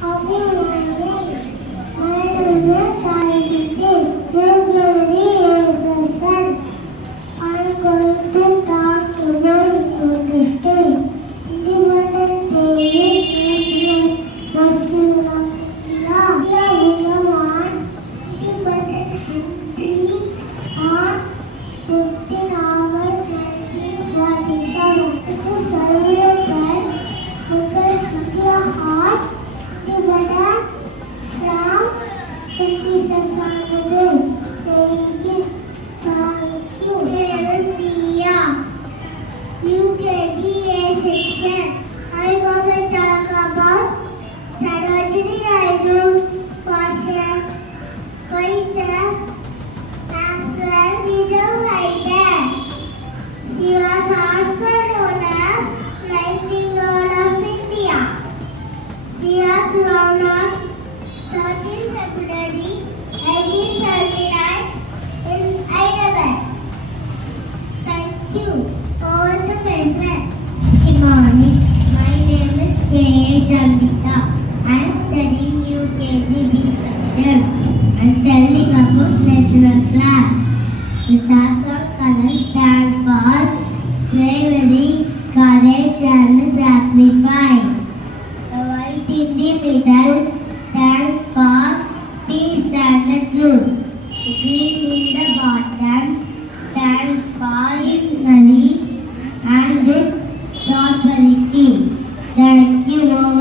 Happy morning. My name is Aditi. UKG person. I am going to talk about Independence Day. Independence Day is national holiday. We want independent country on 15 August 1947 to celebrate India heart independent from British authority. Thank you. India. UKG section. I want to talk about Sarojini Naidu was a fighter as well freedom fighter. She was also known as Nightingale of India. She was born on 13 February 1879 in Hyderabad. Thank you. Over to my friend. Good morning. My name is K.A. Shambhita. I am studying UKG B section. I am telling about national flag. The saffron color stands for bravery, courage and sacrifice. The white in the middle stands for peace and the truth. The green in the bottom stands for unity and prosperity. Thank you.